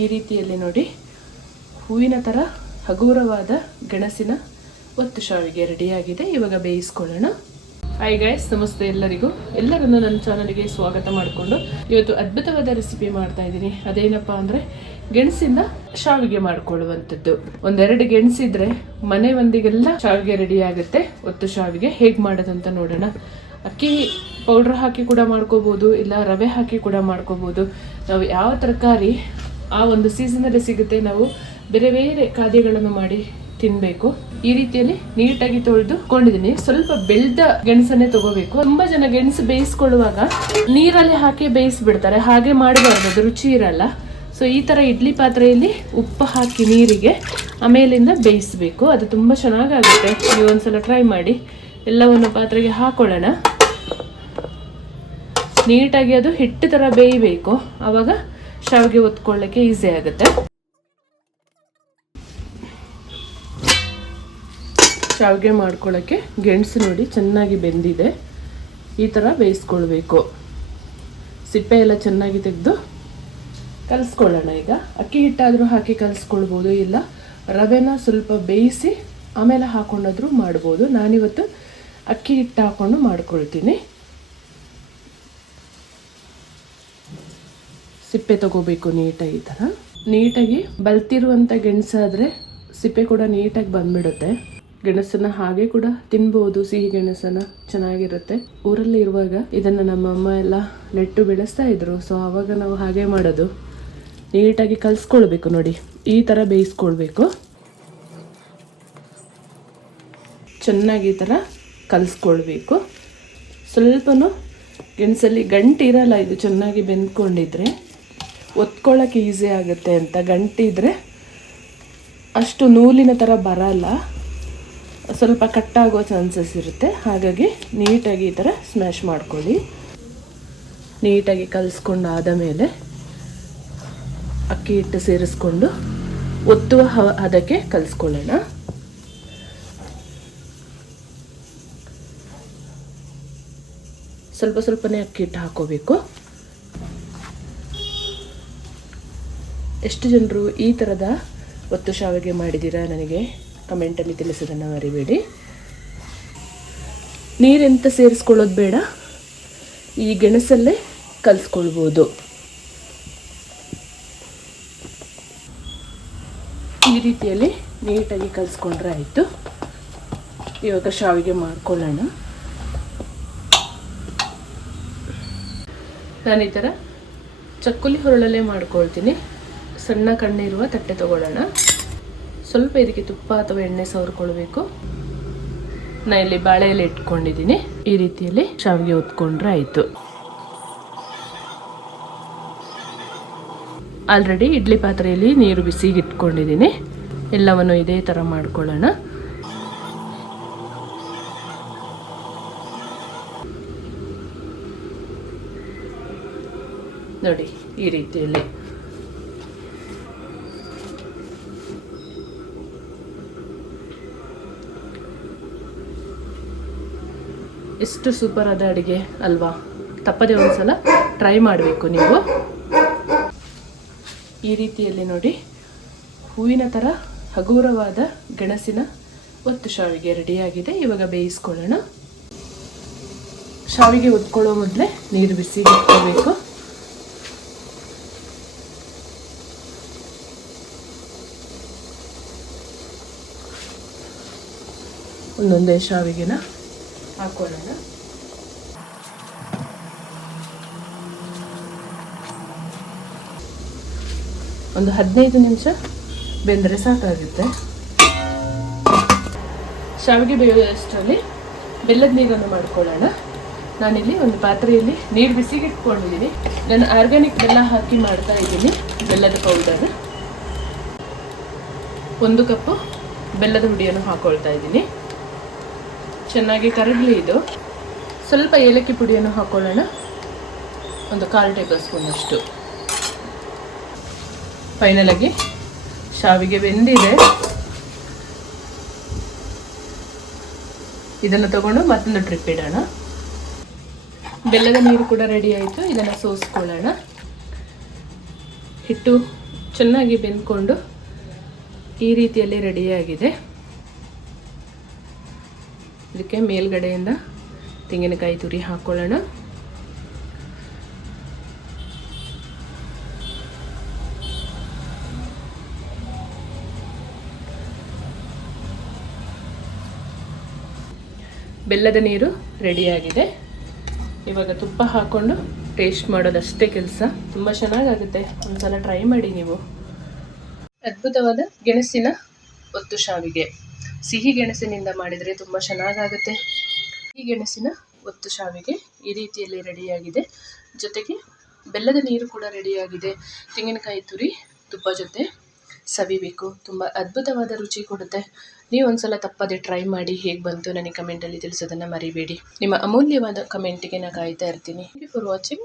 ಈ ರೀತಿಯಲ್ಲಿ ನೋಡಿ ಹೂವಿನ ಥರ ಹಗುರವಾದ ಗೆಣಸಿನ ಒತ್ತು ಶಾವಿಗೆ ರೆಡಿಯಾಗಿದೆ. ಇವಾಗ ಬೇಯಿಸ್ಕೊಳ್ಳೋಣ. ಹಾಯ್ ಗೈಸ್ ನಮಸ್ತೆ ಎಲ್ಲರಿಗೂ. ಎಲ್ಲರನ್ನು ನನ್ನ ಚಾನಲ್ಗೆ ಸ್ವಾಗತ ಮಾಡಿಕೊಂಡು ಇವತ್ತು ಅದ್ಭುತವಾದ ರೆಸಿಪಿ ಮಾಡ್ತಾ ಇದ್ದೀನಿ. ಅದೇನಪ್ಪ ಅಂದರೆ ಗೆಣಸಿಂದ ಶಾವಿಗೆ ಮಾಡ್ಕೊಳ್ಳುವಂಥದ್ದು. ಒಂದೆರಡು ಗೆಣಸಿದ್ರೆ ಮನೆ ಮಂದಿಗೆಲ್ಲ ಶಾವಿಗೆ ರೆಡಿ ಆಗುತ್ತೆ. ಒತ್ತು ಶಾವಿಗೆ ಹೇಗೆ ಮಾಡೋದಂತ ನೋಡೋಣ. ಅಕ್ಕಿ ಪೌಡ್ರ್ ಹಾಕಿ ಕೂಡ ಮಾಡ್ಕೋಬೋದು, ಇಲ್ಲ ರವೆ ಹಾಕಿ ಕೂಡ ಮಾಡ್ಕೋಬೋದು. ನಾವು ಯಾವ ತರಕಾರಿ ಆ ಒಂದು ಸೀಸನಲ್ಲಿ ಸಿಗುತ್ತೆ. ನಾವು ಬೇರೆ ಬೇರೆ ಖಾದ್ಯಗಳನ್ನು ಮಾಡಿ ತಿನ್ಬೇಕು. ಈ ರೀತಿಯಲ್ಲಿ ನೀಟಾಗಿ ತೊಳೆದು ಕೊಂಡಿದ್ದೀನಿ. ಸ್ವಲ್ಪ ಬೆಳ್ದ ಗೆಣಸನ್ನೇ ತಗೋಬೇಕು. ತುಂಬಾ ಜನ ಗೆಣಸು ಬೇಯಿಸ್ಕೊಳ್ಳುವಾಗ ನೀರಲ್ಲಿ ಹಾಕಿ ಬೇಯಿಸ್ಬಿಡ್ತಾರೆ. ಹಾಗೆ ಮಾಡಬಾರ್ದು. ಅದು ರುಚಿ ಇರಲ್ಲ. ಸೊ ಈ ತರ ಇಡ್ಲಿ ಪಾತ್ರೆಯಲ್ಲಿ ಉಪ್ಪು ಹಾಕಿ ನೀರಿಗೆ ಆಮೇಲಿಂದ ಬೇಯಿಸಬೇಕು. ಅದು ತುಂಬಾ ಚೆನ್ನಾಗಾಗುತ್ತೆ. ನೀವು ಒಂದ್ಸಲ ಟ್ರೈ ಮಾಡಿ. ಎಲ್ಲವನ್ನು ಪಾತ್ರೆಗೆ ಹಾಕೊಳ್ಳೋಣ. ನೀಟಾಗಿ ಅದು ಹಿಟ್ಟು ತರ ಬೇಯಬೇಕು. ಆವಾಗ ಶಾವಿಗೆ ಒತ್ಕೊಳ್ಳಿಕ್ಕೆ ಈಸಿ ಆಗುತ್ತೆ. ಶಾವಿಗೆ ಮಾಡ್ಕೊಳ್ಳೋಕ್ಕೆ ಗೆಣಸು ನೋಡಿ ಚೆನ್ನಾಗಿ ಬೆಂದಿದೆ. ಈ ಥರ ಬೇಯಿಸ್ಕೊಳ್ಬೇಕು. ಸಿಪ್ಪೆ ಎಲ್ಲ ಚೆನ್ನಾಗಿ ತೆಗೆದು ಕಲಿಸ್ಕೊಳ್ಳೋಣ ಈಗ. ಅಕ್ಕಿ ಹಿಟ್ಟಾದರೂ ಹಾಕಿ ಕಲಿಸ್ಕೊಳ್ಬೋದು, ಇಲ್ಲ. ರವೆನ ಸ್ವಲ್ಪ ಬೇಯಿಸಿ ಆಮೇಲೆ ಹಾಕೊಂಡಾದ್ರೂ ಮಾಡ್ಬೋದು. ನಾನಿವತ್ತು ಅಕ್ಕಿ ಹಿಟ್ಟು ಹಾಕ್ಕೊಂಡು ಮಾಡ್ಕೊಳ್ತೀನಿ. ಸಿಪ್ಪೆ ತಗೋಬೇಕು ನೀಟಾಗಿ ಈ ಥರ. ನೀಟಾಗಿ ಬಲ್ತಿರುವಂಥ ಗೆಣಸಾದರೆ ಸಿಪ್ಪೆ ಕೂಡ ನೀಟಾಗಿ ಬಂದ್ಬಿಡುತ್ತೆ. ಗೆಣಸನ್ನ ಹಾಗೆ ಕೂಡ ತಿನ್ಬೋದು, ಸಿಹಿ ಗೆಣಸನ್ನ ಚೆನ್ನಾಗಿರುತ್ತೆ. ಊರಲ್ಲಿ ಇರುವಾಗ ಇದನ್ನು ನಮ್ಮ ಅಮ್ಮ ಎಲ್ಲ ನೆಟ್ಟು ಬೆಳೆಸ್ತಾ ಇದ್ರು. ಸೊ ಆವಾಗ ನಾವು ಹಾಗೆ ಮಾಡೋದು. ನೀಟಾಗಿ ಕಲಿಸ್ಕೊಳ್ಬೇಕು ನೋಡಿ. ಈ ಥರ ಬೇಯಿಸ್ಕೊಳ್ಬೇಕು. ಚೆನ್ನಾಗಿ ಈ ಥರ ಕಲಿಸ್ಕೊಳ್ಬೇಕು. ಸ್ವಲ್ಪನೂ ಗೆಣಸಲ್ಲಿ ಗಂಟು ಇರಲ್ಲ, ಇದು ಚೆನ್ನಾಗಿ ಬೆಂದ್ಕೊಂಡಿದ್ರೆ. ಒತ್ಕೊಳ್ಳೋಕೆ ಈಸಿ ಆಗುತ್ತೆ ಅಂತ ಗಂಟಿದ್ರೆ ಅಷ್ಟು ನೂಲಿನ ಥರ ಬರಲ್ಲ. ಸ್ವಲ್ಪ ಕಟ್ಟಾಗೋ ಚಾನ್ಸಸ್ ಇರುತ್ತೆ. ಹಾಗಾಗಿ ನೀಟಾಗಿ ಈ ಥರ ಸ್ಮ್ಯಾಶ್ ಮಾಡ್ಕೊಳ್ಳಿ. ನೀಟಾಗಿ ಕಲಿಸ್ಕೊಂಡು ಆದ ಮೇಲೆ ಅಕ್ಕಿ ಹಿಟ್ಟು ಸೇರಿಸ್ಕೊಂಡು ಒತ್ತುವ ಅದಕ್ಕೆ ಕಲಿಸ್ಕೊಳ್ಳೋಣ. ಸ್ವಲ್ಪ ಸ್ವಲ್ಪನೇ ಅಕ್ಕಿ ಹಿಟ್ಟು ಹಾಕೋಬೇಕು. ಎಷ್ಟು ಜನರು ಈ ಥರದ ಒತ್ತು ಶಾವಿಗೆ ಮಾಡಿದ್ದೀರಾ ನನಗೆ ಕಮೆಂಟಲ್ಲಿ ತಿಳಿಸೋದನ್ನು ಮರಿಬೇಡಿ. ನೀರೆಂತ ಸೇರಿಸ್ಕೊಳ್ಳೋದು ಬೇಡ, ಈ ಗೆಣಸಲ್ಲೇ ಕಲಿಸ್ಕೊಳ್ಬೋದು. ಈ ರೀತಿಯಲ್ಲಿ ನೀಟಾಗಿ ಕಲಿಸ್ಕೊಂಡ್ರೆ ಆಯಿತು. ಇವಾಗ ಶಾವಿಗೆ ಮಾಡ್ಕೊಳ್ಳೋಣ. ನಾನು ಈ ಥರ ಚಕ್ಕುಲಿ ಹೊರಳಲ್ಲೇ ಮಾಡ್ಕೊಳ್ತೀನಿ. ಸಣ್ಣ ಕಣ್ಣಿರುವ ತಟ್ಟೆ ತಗೊಳ್ಳೋಣ. ಸ್ವಲ್ಪ ಇದಕ್ಕೆ ತುಪ್ಪ ಅಥವಾ ಎಣ್ಣೆ ಸವರ್ಕೊಳ್ಬೇಕು. ನಾ ಇಲ್ಲಿ ಬಾಳೆ ಎಲೆ ಇಟ್ಕೊಂಡಿದ್ದೀನಿ. ಈ ರೀತಿಯಲ್ಲಿ ಶಾವಿಗೆ ಹೊತ್ಕೊಂಡ್ರೆ ಆಯಿತು. ಆಲ್ರೆಡಿ ಇಡ್ಲಿ ಪಾತ್ರೆಯಲ್ಲಿ ನೀರು ಬಿಸಿಗೆ ಇಟ್ಕೊಂಡಿದ್ದೀನಿ ಎಲ್ಲವನ್ನು ಇದೇ ಥರ ಮಾಡ್ಕೊಳ್ಳೋಣ. ನೋಡಿ, ಈ ರೀತಿಯಲ್ಲಿ. ಎಷ್ಟು ಸೂಪರ್ ಆದ ಅಡುಗೆ ಅಲ್ವಾ? ತಪ್ಪದೆ ಒಂದ್ಸಲ ಟ್ರೈ ಮಾಡಬೇಕು ನೀವು. ಈ ರೀತಿಯಲ್ಲಿ ನೋಡಿ, ಹೂವಿನ ಥರ ಹಗುರವಾದ ಗೆಣಸಿನ ಒತ್ತು ಶಾವಿಗೆ ರೆಡಿಯಾಗಿದೆ ಇವಾಗ ಬೇಯಿಸ್ಕೊಳ್ಳೋಣ. ಶಾವಿಗೆ ಉತ್ಕೊಳ್ಳೋ ಮೊದಲೇ ನೀರು ಬಿಸಿ ಇಟ್ಕೋಬೇಕು. ಒಂದೊಂದೇ ಶಾವಿಗೆನ ಹಾಕೊಳ್ಳೋಣ. ಒಂದು ಹದಿನೈದು ನಿಮಿಷ ಬೆಂದರೆ ಸಾಕಾಗುತ್ತೆ. ಶಾವಿಗೆ ಬೇಯೋಷ್ಟರಲ್ಲಿ ಬೆಲ್ಲದ ನೀರನ್ನು ಮಾಡ್ಕೊಳ್ಳೋಣ. ನಾನಿಲ್ಲಿ ಒಂದು ಪಾತ್ರೆಯಲ್ಲಿ ನೀರು ಬಿಸಿಗೆ ಇಟ್ಕೊಂಡಿದ್ದೀನಿ ನಾನು ಆರ್ಗ್ಯಾನಿಕ್ ಬೆಲ್ಲ ಹಾಕಿ ಮಾಡ್ತಾ ಇದ್ದೀನಿ, ಬೆಲ್ಲದ ಪೌಡರ್. ಒಂದು ಕಪ್ಪು ಬೆಲ್ಲದ ಹುಡಿಯನ್ನು ಹಾಕೊಳ್ತಾ ಇದ್ದೀನಿ. ಚೆನ್ನಾಗಿ ಕರಗಲಿ ಇದು. ಸ್ವಲ್ಪ ಏಲಕ್ಕಿ ಪುಡಿಯನ್ನು ಹಾಕೊಳ್ಳೋಣ. ಒಂದು ಕಾಲು ಟೇಬಲ್ ಸ್ಪೂನ್ ಅಷ್ಟು. ಫೈನಲಾಗಿ ಶಾವಿಗೆ ಬೆಂದಿದೆ. ಇದನ್ನು ತಗೊಂಡು ಮತ್ತೊಂದು ಟ್ರಿಪ್ ಇಡೋಣ. ಬೆಲ್ಲದ ನೀರು ಕೂಡ ರೆಡಿ ಆಯಿತು. ಇದನ್ನು ಸೋಸ್ಕೊಳ್ಳೋಣ. ಹಿಟ್ಟು ಚೆನ್ನಾಗಿ ಬೆಂದ್ಕೊಂಡು ಈ ರೀತಿಯಲ್ಲಿ ರೆಡಿಯಾಗಿದೆ ಇದಕ್ಕೆ ಮೇಲ್ಗಡೆಯಿಂದ ತೆಂಗಿನಕಾಯಿ ತುರಿ ಹಾಕ್ಕೊಳ್ಳೋಣ ಬೆಲ್ಲದ ನೀರು ರೆಡಿಯಾಗಿದೆ. ಇವಾಗ ತುಪ್ಪ ಹಾಕ್ಕೊಂಡು ಟೇಸ್ಟ್ ಮಾಡೋದಷ್ಟೇ ಕೆಲಸ. ತುಂಬ ಚೆನ್ನಾಗಾಗುತ್ತೆ. ಒಂದ್ಸಲ ಟ್ರೈ ಮಾಡಿ ನೀವು. ಅದ್ಭುತವಾದ ಗೆಣಸಿನ ಒತ್ತು ಶಾವಿಗೆ. ಸಿಹಿ ಗೆಣಸಿನಿಂದ ಮಾಡಿದರೆ ತುಂಬ ಚೆನ್ನಾಗಾಗುತ್ತೆ. ಸಿಹಿ ಗೆಣಸಿನ ಒತ್ತು ಶಾವಿಗೆ ಈ ರೀತಿಯಲ್ಲಿ ರೆಡಿಯಾಗಿದೆ. ಜೊತೆಗೆ ಬೆಲ್ಲದ ನೀರು ಕೂಡ ರೆಡಿಯಾಗಿದೆ. ತೆಂಗಿನಕಾಯಿ ತುರಿ ತುಪ್ಪ ಜೊತೆ ಸವಿಬೇಕು. ತುಂಬ ಅದ್ಭುತವಾದ ರುಚಿ ಕೊಡುತ್ತೆ. ನೀವು ಒಂದ್ಸಲ ತಪ್ಪದೆ ಟ್ರೈ ಮಾಡಿ ಹೇಗೆ ಬಂತು ನನಗೆ ಕಮೆಂಟಲ್ಲಿ ತಿಳಿಸೋದನ್ನು ಮರಿಬೇಡಿ. ನಿಮ್ಮ ಅಮೂಲ್ಯವಾದ ಕಮೆಂಟಿಗೆ ನಾನು ಕಾಯ್ತಾ ಇರ್ತೀನಿ. For watching